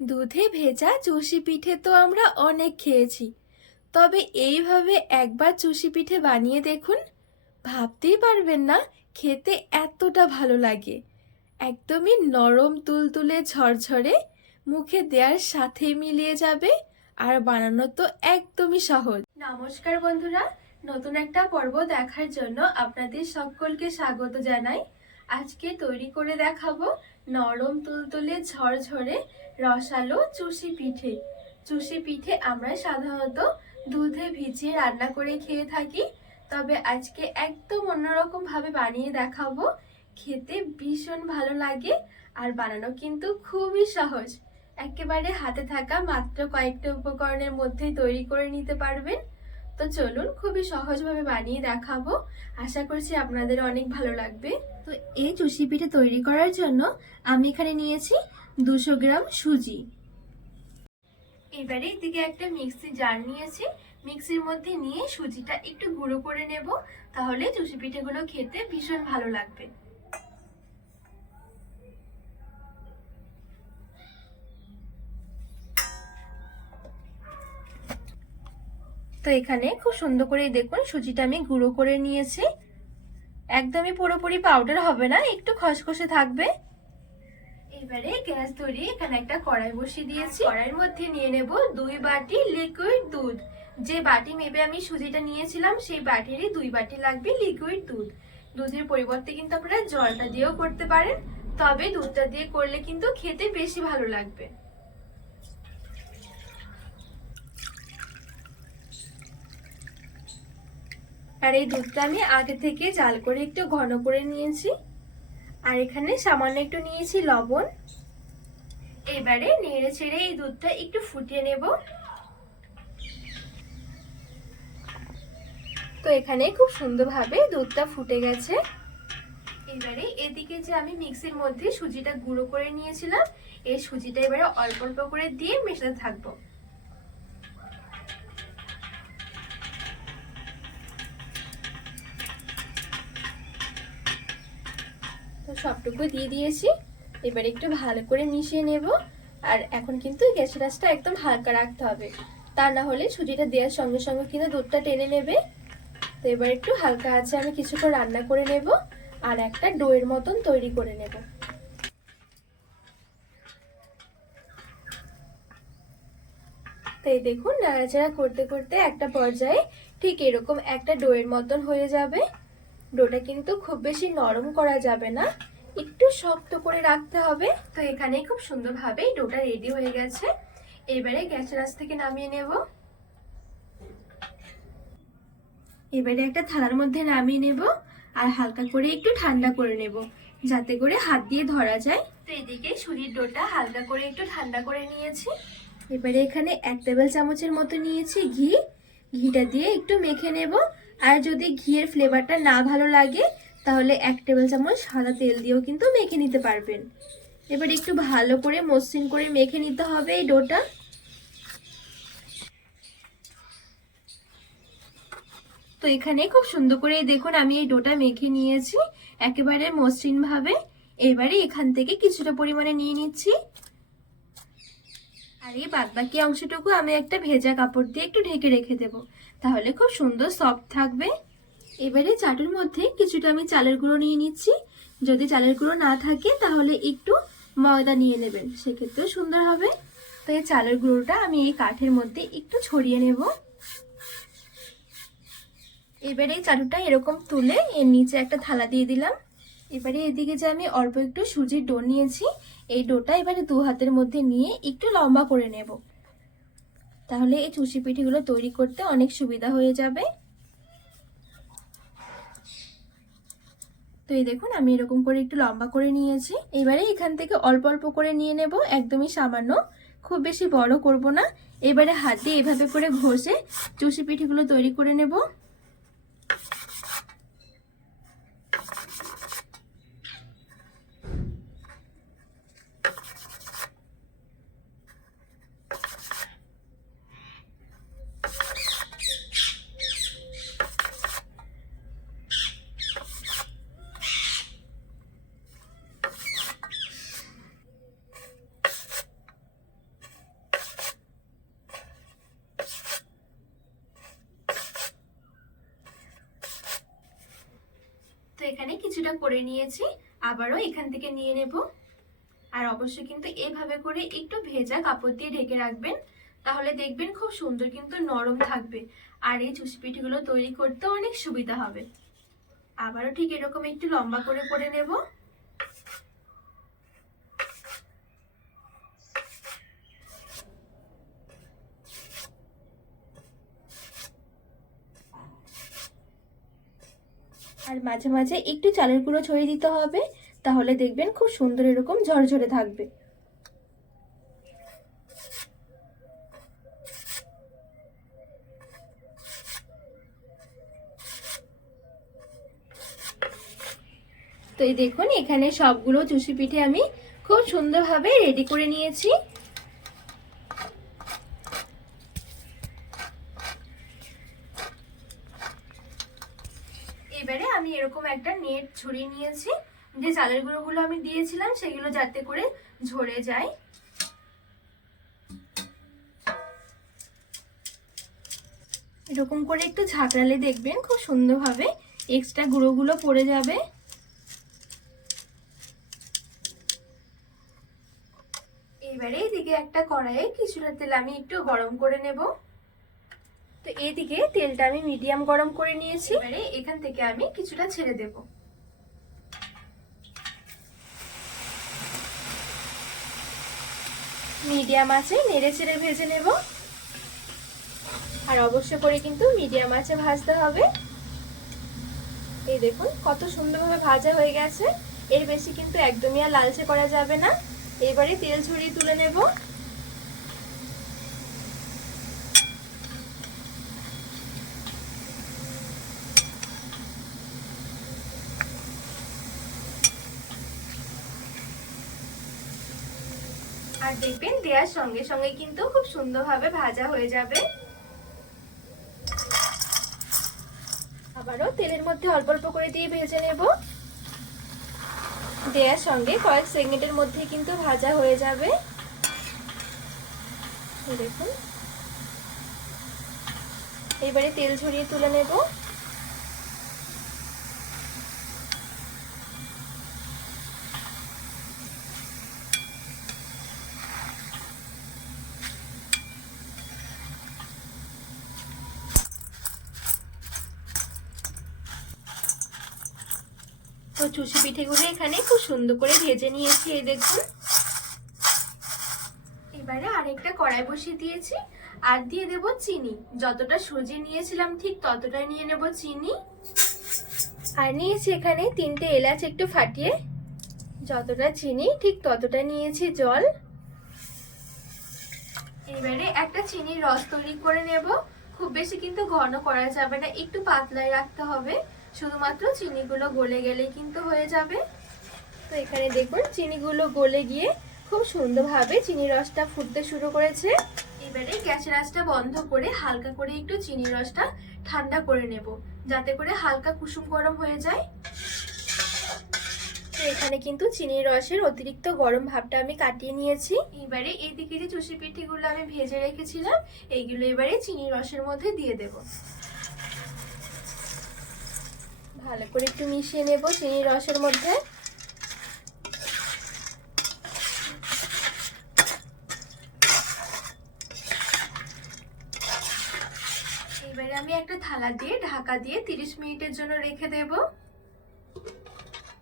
দুধে ভেজা চুষি পিঠে তো আমরা অনেক খেয়েছি। তবে এইভাবে একবার চুষি পিঠে বানিয়ে দেখুন, ভাবতেই পারবেন না খেতে এতটা ভালো লাগে। একদমই নরম তুলতুলে ঝরঝরে, মুখে দেওয়ার সাথে মিলিয়ে যাবে আর বানানো তো একদমই সহজ। নমস্কার বন্ধুরা, নতুন একটা পর্ব দেখার জন্য আপনাদের সকলকে স্বাগত জানাই। আজকে তৈরি করে দেখাবো নরম তুলতুলে ঝরঝরে রসালো চুষি পিঠে। চুষি পিঠে আমরা সাধারণত দুধে ভিজিয়ে রান্না করে খেয়ে থাকি। তবে আজকে একদম অন্যরকম ভাবে বানিয়ে দেখাবো। খেতে ভীষণ ভালো লাগে আর বানানো কিন্তু খুবই সহজ। একেবারে হাতে থাকা মাত্র কয়েকটা উপকরণের মধ্যেই তৈরি করে নিতে পারবেন। তো চলুন খুবই সহজভাবে বানিয়ে দেখাবো। আশা করছি আপনাদের অনেক ভালো লাগবে। তো এই চুষি পিঠে তৈরি করার জন্য আমি এখানে নিয়েছি দুশো গ্রাম সুজি। এবারে এদিকে একটা মিক্সি জার নিয়েছি। মিক্সির মধ্যে নিয়ে সুজিটা একটু গুঁড়ো করে নেব, তাহলে চুষি পিঠেগুলো খেতে ভীষণ ভালো লাগবে। তো এখানে খুব সুন্দর করে দেখুন, সুজিটা আমি গুঁড়ো করে নিয়েছি। একদমই পুরোপুরি পাউডার হবে না, একটু খসখসে থাকবে। এবারে গ্যাস ধরিয়ে এখানে একটা কড়াই বসিয়ে দিয়েছি। কড়াইয়ের মধ্যে নিয়ে নেব দুই বাটি লিকুইড দুধ। যে বাটি মেপে আমি সুজিটা নিয়েছিলাম, সেই বাটিরই দুই বাটি লাগবে লিকুইড দুধ। দুধের পরিবর্তে কিন্তু আপনারা জলটা দিয়েও করতে পারেন, তবে দুধটা দিয়ে করলে কিন্তু খেতে বেশি ভালো লাগবে। আর এই দুধটা আমি আগে থেকে জাল করে একটু ঘন করে নিয়েছি। আর এখানে সামান্য একটু নিয়েছি লবণ। এবারে নেড়ে ছেড়ে এই দুধটা একটু ফুটিয়ে নেব। তো এখানে খুব সুন্দরভাবে দুধটা ফুটে গেছে। এবারে এদিকে যে আমি মিক্সির মধ্যে সুজিটা গুঁড়ো করে নিয়েছিলাম, এই সুজিটা এবারে অল্প অল্প করে দিয়ে মেশাতে থাকব। সবটুকু দিয়ে দিয়েছি। এবার একটু ভালো করে মিশিয়ে নেব। আর এখন কিন্তু গ্যাসের আঁচটা একদম হালকা রাখতে হবে। তা না হলে সুজিটা দেওয়ার সঙ্গে সঙ্গে কিন্তু দুধটা টেনে নেবে। তো এবার একটু হালকা আছে আমি কিছুক্ষণ রান্না করে নেব আর একটা ডোয়ের মতন তৈরি করে নেব। তাই দেখুন নাড়াচাড়া করতে করতে একটা পর্যায়ে ঠিক এরকম একটা ডোয়ের মতন হয়ে যাবে। ডোটা কিন্তু খুব বেশি নরম করা যাবে না। একটু শক্ত করে রাখতে হবে। তো এখানে খুব সুন্দরভাবে ডোটা রেডি হয়ে গেছে। এবারে গ্যাসের আঁচ থেকে নামিয়ে নেব। এবারে একটা থালার মধ্যে নামিয়ে নেব আর হালকা করে একটু ঠান্ডা করে নেব, যাতে করে হাত দিয়ে ধরা যায়। তো এদিকে সুজির ডোটা হালকা করে একটু ঠান্ডা করে নিয়েছি। এবারে এখানে এক টেবিল চামচের মতো নিয়েছি ঘি। ঘিটা দিয়ে একটু মেখে নেব। আর যদি ঘিয়ের ফ্লেভারটা না ভালো লাগে তাহলে এক টেবিল চামচ সাদা তেল দিয়েও কিন্তু মেখে নিতে পারবেন। এবার একটু ভালো করে মসৃণ করে মেখে নিতে হবে এই ডোটা। তো এখানে খুব সুন্দর করে দেখুন, আমি এই ডোটা মেখে নিয়েছি একেবারে মসৃণ ভাবে এবারে এখান থেকে কিছুটা পরিমাণে নিয়ে নিচ্ছি। আর এই বাদবাকি অংশটুকু আমি একটা ভেজা কাপড় দিয়ে একটু ঢেকে রেখে দেব। তাহলে খুব সুন্দর সফট থাকবে। এবারে চাটুর মধ্যে কিছুটা আমি চালের গুঁড়ো নিয়ে নিচ্ছি। যদি চালের গুঁড়ো না থাকে, তাহলে একটু ময়দা নিয়ে নেবেন। সেক্ষেত্রেও সুন্দর হবে। তো এই চালের গুঁড়োটা আমি এই কাঠের মধ্যে একটু ছড়িয়ে নেব। এবারে এই চাটুটা এরকম তুলে এর নিচে একটা থালা দিয়ে দিলাম। এবারে এদিকে যে আমি অল্প একটু সুজির ডো নিয়েছি, এই ডোটা এবারে দু হাতের মধ্যে নিয়ে একটু লম্বা করে নেব। তাহলে এই চুষি পিঠিগুলো তৈরি করতে অনেক সুবিধা হয়ে যাবে। তো এই দেখুন, আমি এরকম করে একটু লম্বা করে নিয়েছি। এবারে এখান থেকে অল্প অল্প করে নিয়ে নেব, একদমই সামান্য। খুব বেশি বড় করব না। এবারে হাতে এভাবে করে ঘষে, চুষি পিঠিগুলো তৈরি করে নেব। কিছুটা করে নিয়েছি, আবারও এখান থেকে নিয়ে নেব। আর অবশ্যই কিন্তু এভাবে করে একটু ভেজা কাপড় দিয়ে ঢেকে রাখবেন, তাহলে দেখবেন খুব সুন্দর কিন্তু নরম থাকবে। আর এই চুষি পিঠেগুলো তৈরি করতে অনেক সুবিধা হবে। আবারও ঠিক এরকম একটু লম্বা করে করে নেব। আর মাঝে মাঝে একটু চালের গুঁড়ো ছড়িয়ে দিতে হবে, তাহলে দেখবেন খুব সুন্দর এরকম ঝরঝরে থাকবে। তো এই দেখুন, এখানে সবগুলো চুষি পিঠে আমি খুব সুন্দরভাবে রেডি করে নিয়েছি এবারে আমি এরকম একটা নেট ছড়িয়ে নিয়েছি। যে চালের গুঁড়োগুলো আমি দিয়েছিলাম, সেগুলো যাতে করে ঝরে যায়। এরকম করে একটু ঝাঁকড়ালে দেখবেন খুব সুন্দরভাবে এক্সট্রা গুঁড়োগুলো পড়ে যাবে। এবারে এদিকে একটা কড়াইয়ে কিছুটা তেল আমি একটু গরম করে নেব। তো এইদিকে তেলটা আমি মিডিয়াম গরম করে নিয়েছি। এবারে এখান থেকে আমি কিছুটা ছেড়ে দেব। মিডিয়াম আছে, নেড়ে চেড়ে ভেজে নেব। আর অবশ্য করে কিন্তু মিডিয়াম আছে ভাজতে হবে। এই দেখুন, কত সুন্দরভাবে ভাজা হয়ে গেছে। এর বেশি কিন্তু একদমই আর লালচে করা যাবে না। এবারে তেল ছড়িয়ে তুলে নেব। আর দেখবেন দেওয়ার সঙ্গে সঙ্গে কিন্তু খুব সুন্দরভাবে ভাজা হয়ে যাবে। আবারও তেলের মধ্যে অল্প অল্প করে দিয়ে ভেজে নেব। দেওয়ার সঙ্গে কয়েক সেকেন্ডের মধ্যে কিন্তু ভাজা হয়ে যাবে। দেখুন। এবারে তেল ঝরিয়ে তুলে নেব। তো চুষি পিঠেগুলো এখানে খুব সুন্দর করে ভেজে নিয়েছি, এই দেখুন। এবারে আরেকটা কড়াই বসিয়ে দিয়েছি, আর দিয়ে দেব চিনি। যতটা সুজি নিয়েছিলাম ঠিক ততটাই নিয়ে নেব চিনি। আর নিয়েছি এখানে তিনটে এলাচ একটু ফাটিয়ে, যতটা চিনি ঠিক ততটা নিয়েছি জল। এবারে একটা চিনির রস তৈরি করে নেব। খুব বেশি কিন্তু ঘন করা যাবে না, একটু পাতলায় রাখতে হবে। শুধুমাত্র চিনিগুলো গলে গেলে কিন্তু হয়ে যাবে। তো এখানে দেখুন, চিনিগুলো গলে গিয়ে খুব সুন্দরভাবে চিনি রসটা ফুটতে শুরু করেছে। এবারে গ্যাসের আঁচটা বন্ধ করে হালকা করে একটু চিনি রসটা ঠান্ডা করে নেব, যাতে করে হালকা কুসুম গরম হয়ে যায়। তো এখানে কিন্তু চিনির রসের অতিরিক্ত গরম ভাবটা আমি কাটিয়ে নিয়েছি। এবারে এইদিকে যে চুষি পিঠিগুলো আমি ভেজে রেখেছিলাম, এইগুলো এবারে চিনির রসের মধ্যে দিয়ে দেব। ভালো করে একটু মিশিয়ে নেব চিনির রসের মধ্যে। এবারে আমি একটা থালা দিয়ে ঢাকা দিয়ে তিরিশ মিনিটের জন্য রেখে দেব।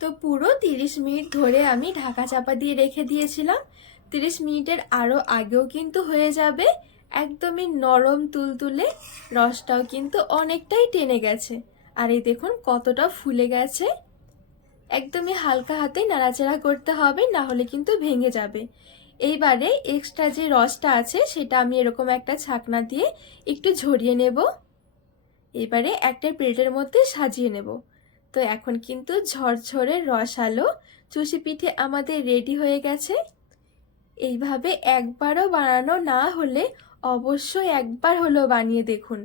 তো পুরো তিরিশ মিনিট ধরে আমি ঢাকা চাপা দিয়ে রেখে দিয়েছিলাম। তিরিশ মিনিটের আরও আগেও কিন্তু হয়ে যাবে। একদমই নরম তুলতুলে রসটাও কিন্তু অনেকটাই টেনে গেছে। আর এই দেখুন কতটা ফুলে গেছে। একদমই হালকা হাতে নাড়াচাড়া করতে হবে, না হলে কিন্তু ভেঙে যাবে। এইবারে এক্সট্রা যে রসটা আছে, সেটা আমি এরকম একটা ছাকনা দিয়ে একটু ঝরিয়ে নেব। এবারে একটা প্লেটের মধ্যে সাজিয়ে নেব। তো এখন কিন্তু ঝরঝরে রসালো চুষি পিঠে আমাদের রেডি হয়ে গেছে। এইভাবে একবারও বানানো না হলে অবশ্যই একবার হলো বানিয়ে দেখুন।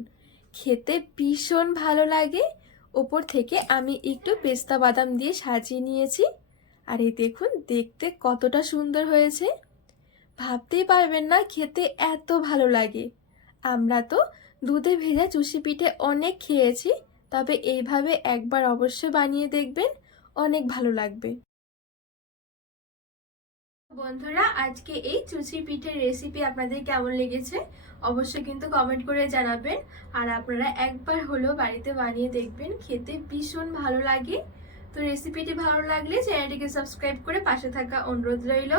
খেতে ভীষণ ভালো লাগে। ওপর থেকে আমি একটু পেস্তা বাদাম দিয়ে সাজিয়ে নিয়েছি। আর এই দেখুন, দেখতে কতটা সুন্দর হয়েছে। ভাবতেই পারবেন না খেতে এত ভালো লাগে। আমরা তো দুধে ভেজা চুষি পিঠে অনেক খেয়েছি, তবে এইভাবে একবার অবশ্যই বানিয়ে দেখবেন, অনেক ভালো লাগবে। বন্ধুরা, আজকে এই চুচি পিঠের রেসিপি আপনাদের কেমন লেগেছে অবশ্যই কিন্তু কমেন্ট করে জানাবেন। আর আপনারা একবার হলেও বাড়িতে বানিয়ে দেখবেন, খেতে ভীষণ ভালো লাগে। তো রেসিপিটি ভালো লাগলে চ্যানেলটিকে সাবস্ক্রাইব করে পাশে থাকা অনুরোধ রইল।